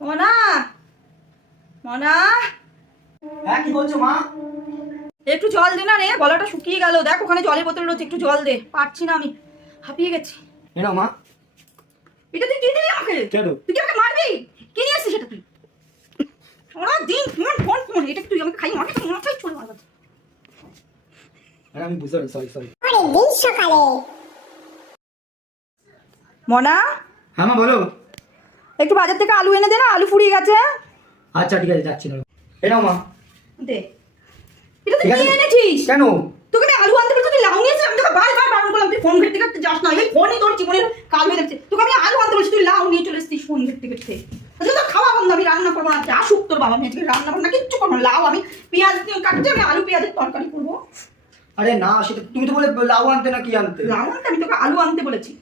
মনা, মনা, হ্যাঁ কি বলছো মা? একটু জল দে না রে, গলাটা শুকিয়ে গেল। দেখ ওখানে জলের বোতল রয়েছে, একটু জল দে। পারছি না, আমি হাঁপিয়ে গেছি। এনাও মা। এটা তুই কি দিলি আমাকে? কেন? তুই কি আমাকে মারবি? কি নিয়ে আসছিস এটা তুই? সারাদিন ফোন ফোন ফোন, এটা কি তুই আমাকে খাই মারবি? তোর মাথায় চলে মারবো। আরে আমি বুঝতে পারি, সরি সরি। দিন সকালে মনা, হ্যাঁ মা বলো। একটু বাজার থেকে আলু এনে দে না, আলু ফুরিয়ে গেছে। আচ্ছা ঠিক আছে, যাচ্ছি না। এনাও মা। দে। এটা তুই ঠিক আছে। কি এনেছিস? কেন? তোকে আমি আলু আনতে বলছি, তুই লাউ নিয়েছিস। আমি তোকে বারবার বারণ করলাম তুই ফোন ঘেটতে ঘেটতে যাস না। এই ফোনই তোর জীবনের কাল হয়ে যাচ্ছে। তোকে আমি আলু আনতে বলছি, তুই লাউ নিয়ে চলে এসেছিস ফোন ঘেটতে ঘেটতে। আজকে তো খাওয়া বন্ধ, আমি রান্না করবো না। আসুক তোর বাবা, আমি আজকে রান্না বান্না কিচ্ছু করবো না। লাউ আমি পেঁয়াজ দিয়ে কাটছি, আমি আলু পেঁয়াজের তরকারি করবো। আরে না, সেটা তুমি তো বলে লাউ আনতে না কি আনতে? লাউ আনতে, আমি তোকে আলু আনতে বলেছি।